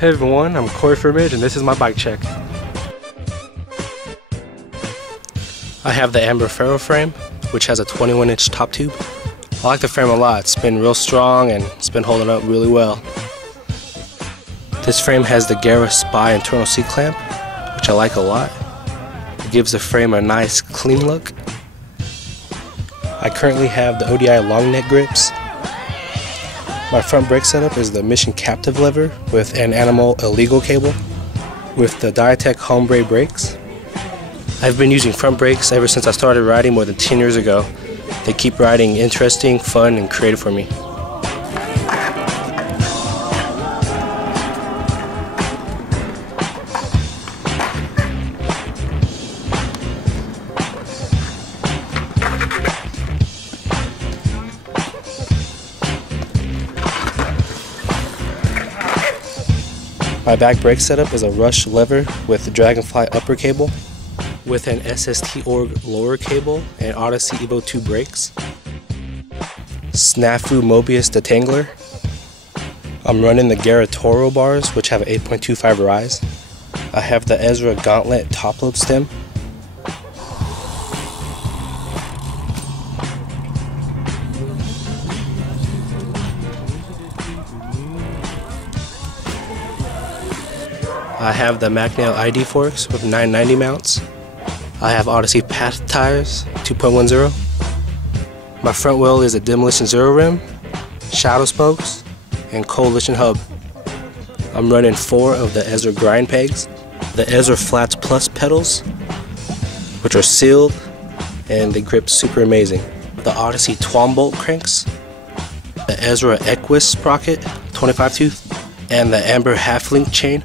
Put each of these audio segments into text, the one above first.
Hey everyone, I'm Furmage and this is my bike check. I have the Amber Phero frame, which has a 21-inch top tube. I like the frame a lot. It's been real strong and it's been holding up really well. This frame has the Gara Spy internal seat clamp, which I like a lot. It gives the frame a nice clean look. I currently have the ODI long neck grips. My front brake setup is the Mission Captive lever with an Animal Illegal cable with the Diatech Hombre brakes. I've been using front brakes ever since I started riding more than 10 years ago. They keep riding interesting, fun, and creative for me. My back brake setup is a Rush lever with the Dragonfly upper cable with an SST Org lower cable and Odyssey Evo 2 brakes. Snafu Mobius detangler. I'm running the Gara Toro bars, which have an 8.25 rise. I have the Ezra Gauntlet top load stem. I have the Macnail ID forks with 990 mounts. I have Odyssey Path tires 2.10. My front wheel is a Demolition Zero rim, shadow spokes, and Coalition hub. I'm running 4 of the Ezra grind pegs, the Ezra Flats Plus pedals, which are sealed and they grip super amazing. The Odyssey Twom bolt cranks, the Ezra Equus sprocket 25 tooth, and the Amber half-link chain.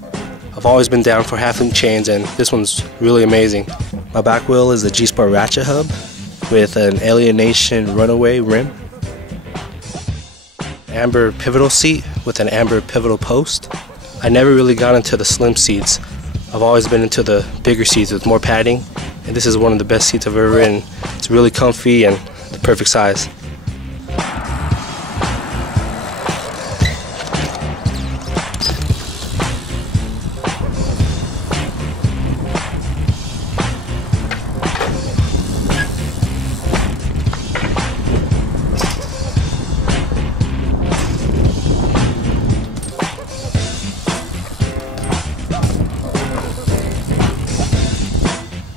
I've always been down for half-link chains and this one's really amazing. My back wheel is the G-Sport ratchet hub with an Alienation runaway rim. Amber pivotal seat with an Amber pivotal post. I never really got into the slim seats. I've always been into the bigger seats with more padding, and this is one of the best seats I've ever ridden. It's really comfy and the perfect size.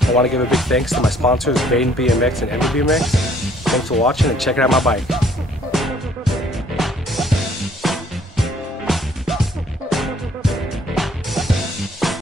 I want to give a big thanks to my sponsors, Baden BMX and Amber BMX. Thanks for watching and checking out my bike.